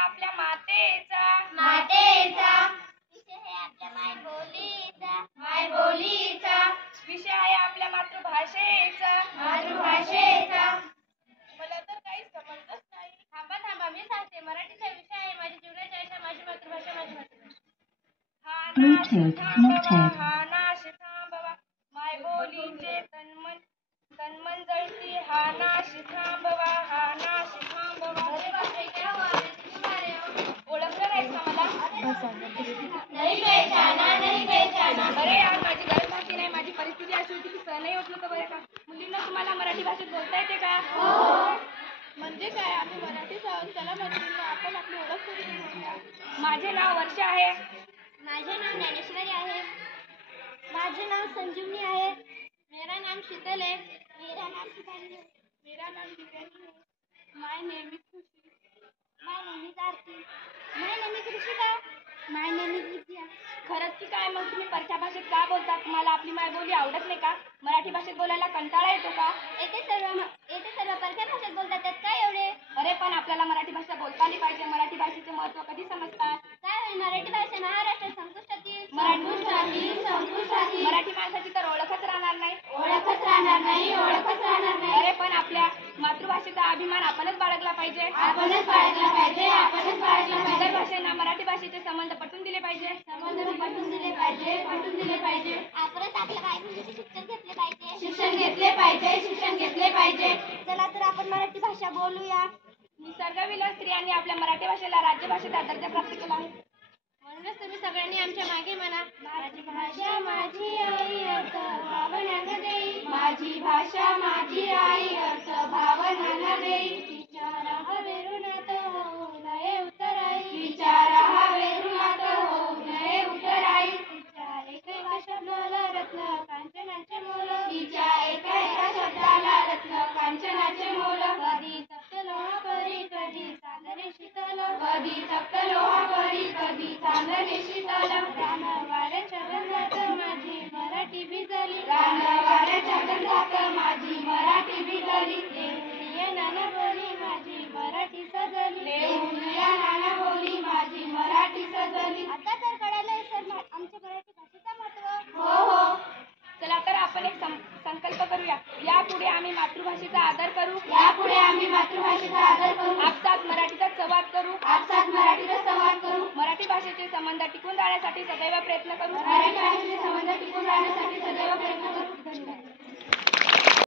आपल्या मातेचा विषय आहे आपल्या मायबोलीचा विषय आहे आपल्या मातृभाषेचा मला तर काही समजतच नाही. थांबा मी सांगते. मराठीचा विषय आहे माझी जीवनाची आशा, माझी मातृभाषा, माझी मातृभाषा. हा नाश थांबवा मायबोलीचे तन्मन जळती. हा नाश थांबवा ओळखलं नाहीस का मला? अरे यार, माझी गरज भासली नाही. माझी परिस्थिती अशी होती की सहनही होत नव्हतं बरं का. मुलींना तुम्हाला मराठी भाषेत बोलता येते का? म्हणजे काय? आम्ही मराठीच आहोत. चला मैत्रिणी, आपण आपली ओळख करून घेऊया. माझे नाव वर्षा आहे. माझे नाव ज्ञानेश्वरी आहे. माझे नाव संजीवनी आहे. मेरा नाम शीतल है. मेरा नाम शिवानी है. मेरा नाम दिव्यानी है. My name is Khushi. My name is Aarti. My name is Rishika. My name is Vidya. खरंच की काय? मग तुम्ही परक्या भाषेत का बोलता? तुम्हाला आपली मायबोली आवडत नाही का? मराठी भाषेत बोलायला कंटाळा येतो का? येथे सर्व परक्या भाषेत बोलतात, त्यात काय एवढे? अरे पण आपल्याला मराठी भाषा बोलता आली पाहिजे. मराठी भाषेचे महत्त्व कधी समजतात? काय होईल? मराठी भाषा महाराष्ट्रात संपुष्टात येईल. मराठी माणसाची तर ओळखच राहणार नाही. अरे पण आपल्या मातृभाषेचा अभिमान आपणच बाळगला पाहिजे. इतर भाषांना मराठी भाषेचे संबंध पटवून दिले पाहिजे. आपणच आपल्या मायबोलीचे शिक्षण घेतले पाहिजे. चला तर आपण मराठी भाषा बोलूया. निसर्गविलास स्त्रियांनी आपल्या मराठी भाषेला राज्यभाषेचा दर्जा प्राप्त केला आहे. म्हणूनच तुम्ही सगळ्यांनी आमच्या मागे म्हणा, माझी भाषा माझी आई अर्थ भावना देई. माझी भाषा माझी आई अर्थ भावना देई. विचारा हवे ऋणात होऊ नये उतराई. विचारा हवे ऋणात होऊ नये उतराई. तिच्या एका शब्दाला रत्न कांचनाचे मोल. तिच्या एका शब्दाला रत्न कांचनाचे मोल. कधी तप्त लोहापरी, कधी चांदणे शीतल. कधी तप्त लोहापरी, कधी चांदणे शीतल. रानवाऱ्याच्या गंधात माझी मराठी भिजली. रानवाऱ्याच्या गंधात माझी मराठी भिजली. देऊनिया नाना बोली माझी मराठी सजली. देऊनिया नाना बोली माझी मराठी सजली. आता तर कळालंय सर आमच्या मराठी भाषेचं महत्त्व. हो. चला तर आपण एक संकल्प करूया. यापुढे आम्ही मातृभाषेचा आदर करू. आपसात मराठीचा संवाद करू. मराठी भाषेचे संबंध टिकून राहण्यासाठी सदैव प्रयत्न करू. धन्यवाद.